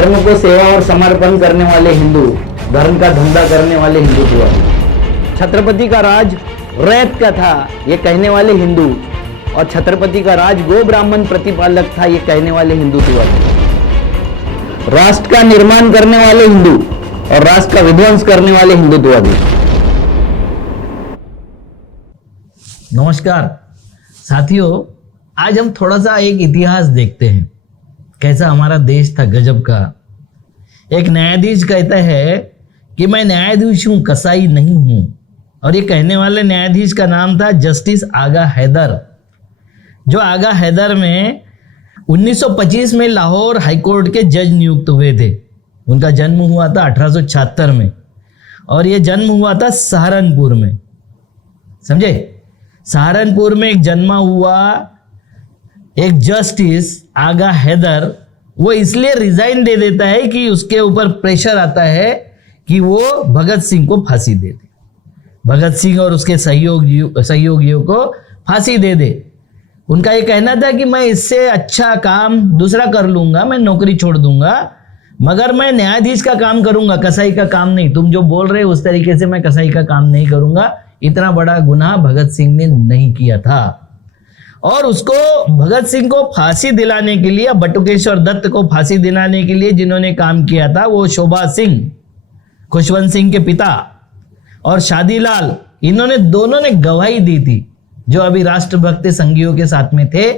धर्म को सेवा और समर्पण करने वाले हिंदू, धर्म का धंधा करने वाले हिंदुत्ववादी। छत्रपति का राज रैत का था ये कहने वाले हिंदू, और छत्रपति का राज गो ब्राह्मण प्रतिपालक था ये कहने वाले हिंदुत्ववादी। राष्ट्र का निर्माण करने वाले हिंदू और राष्ट्र का विध्वंस करने वाले हिंदुत्ववादी। नमस्कार साथियों, आज हम थोड़ा सा एक इतिहास देखते हैं, कैसा हमारा देश था गजब का। एक न्यायाधीश कहता है कि मैं न्यायाधीश हूं, कसाई नहीं हूं, और ये कहने वाले न्यायाधीश का नाम था जस्टिस आगा हैदर। जो आगा हैदर में 1925 में लाहौर हाईकोर्ट के जज नियुक्त हुए थे। उनका जन्म हुआ था 1876 में, और ये जन्म हुआ था सहारनपुर में। समझे? सहारनपुर में एक जन्मा हुआ एक जस्टिस आगा हैदर, वो इसलिए रिजाइन दे देता है कि उसके ऊपर प्रेशर आता है कि वो भगत सिंह को फांसी दे दे, भगत सिंह और उसके सहयोगियों को फांसी दे दे। उनका ये कहना था कि मैं इससे अच्छा काम दूसरा कर लूंगा, मैं नौकरी छोड़ दूंगा, मगर मैं न्यायाधीश का काम करूंगा, कसाई का काम नहीं। तुम जो बोल रहे हो उस तरीके से मैं कसाई का काम नहीं करूंगा। इतना बड़ा गुनाह भगत सिंह ने नहीं किया था। और उसको भगत सिंह को फांसी दिलाने के लिए, बटुकेश्वर दत्त को फांसी दिलाने के लिए जिन्होंने काम किया था वो शोभा सिंह, खुशवंत सिंह के पिता, और शादीलाल, इन्होंने दोनों ने गवाही दी थी, जो अभी राष्ट्रभक्त संघियों के साथ में थे,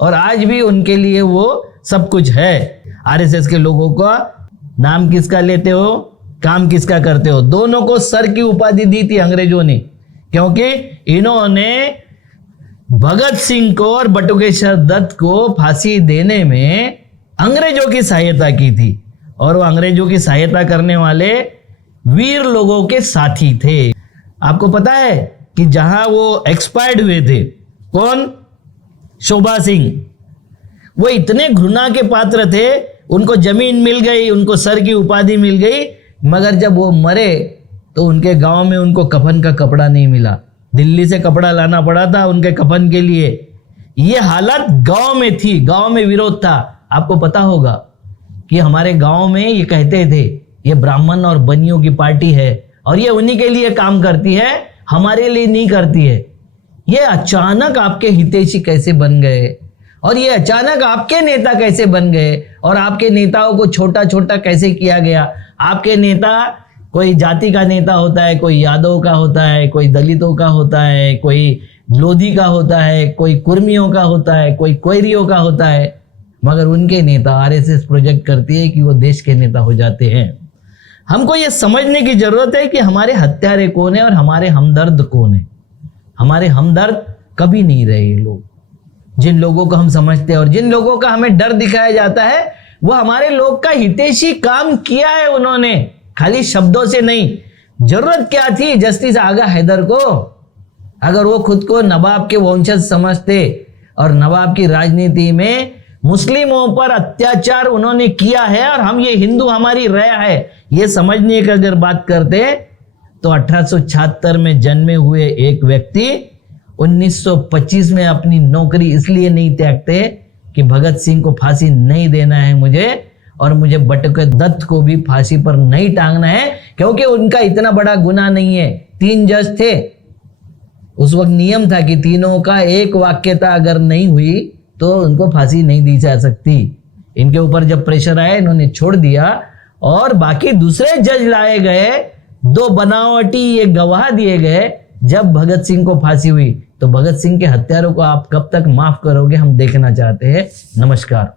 और आज भी उनके लिए वो सब कुछ है। आरएसएस के लोगों का नाम किसका लेते हो, काम किसका करते हो। दोनों को सर की उपाधि दी थी अंग्रेजों ने, क्योंकि इन्होंने भगत सिंह को और बटुकेश्वर दत्त को फांसी देने में अंग्रेजों की सहायता की थी, और वो अंग्रेजों की सहायता करने वाले वीर लोगों के साथी थे। आपको पता है कि जहां वो एक्सपायर्ड हुए थे, कौन? शोभा सिंह। वो इतने घृणा के पात्र थे, उनको जमीन मिल गई, उनको सर की उपाधि मिल गई, मगर जब वो मरे तो उनके गांव में उनको कफन का कपड़ा नहीं मिला। दिल्ली से कपड़ा लाना पड़ा था उनके कफन के लिए। ये हालत गांव में थी, गांव में विरोध था। आपको पता होगा कि हमारे गांव में ये कहते थे ये ब्राह्मण और बनियों की पार्टी है, और ये उन्हीं के लिए काम करती है, हमारे लिए नहीं करती है। ये अचानक आपके हितैषी कैसे बन गए, और ये अचानक आपके नेता कैसे बन गए, और आपके नेताओं को छोटा छोटा कैसे किया गया। आपके नेता, कोई जाति का नेता होता है, कोई यादव का होता है, कोई दलितों का होता है, कोई लोधी का होता है, कोई कुर्मियों का होता है, कोई कोयरियों का होता है, मगर उनके नेता आरएसएस प्रोजेक्ट करती है कि वो देश के नेता हो जाते हैं। हमको ये समझने की जरूरत है कि हमारे हत्यारे कौन है और हमारे हमदर्द कौन है। हमारे हमदर्द कभी नहीं रहे ये लोग, जिन लोगों को हम समझते हैं और जिन लोगों का हमें डर दिखाया जाता है, वो हमारे लोग का हितैषी काम किया है उन्होंने, खाली शब्दों से नहीं। जरूरत क्या थी जस्टिस आगा हैदर को? अगर वो खुद को नवाब के वंशज समझते और नवाब की राजनीति में मुस्लिमों पर अत्याचार उन्होंने किया है और हम ये हिंदू हमारी रया है, ये समझने की अगर बात करते तो 1876 में जन्मे हुए एक व्यक्ति 1925 में अपनी नौकरी इसलिए नहीं त्यागते कि भगत सिंह को फांसी नहीं देना है मुझे, और मुझे बटुकेश्वर दत्त को भी फांसी पर नहीं टांगना है, क्योंकि उनका इतना बड़ा गुनाह नहीं है। 3 जज थे उस वक्त, नियम था कि तीनों का एक वाक्यता अगर नहीं हुई तो उनको फांसी नहीं दी जा सकती। इनके ऊपर जब प्रेशर आया इन्होंने छोड़ दिया, और बाकी दूसरे जज लाए गए, 2 बनावटी ये गवाह दिए गए। जब भगत सिंह को फांसी हुई तो भगत सिंह के हत्यारों को आप कब तक माफ करोगे, हम देखना चाहते हैं। नमस्कार।